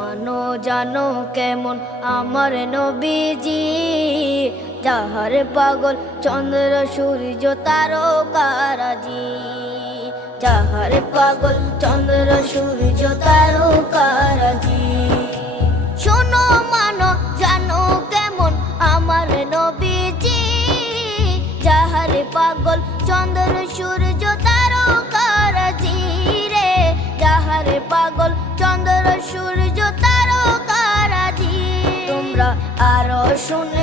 মানো জানো কেমন আমার নবীজি, যাহার পাগল চন্দ্র সূর্য তারকারাজি, যাহার পাগল চন্দ্র সূর্য তারকারাজি। শোনো মানো জানো কেমন আমার নবীজি, যাহার পাগল চন্দ্র সূর্য তারকারাজি রে, যাহার পাগল চন্দ্র সূর্য তারকারাজি। তোমরা আরো শুনে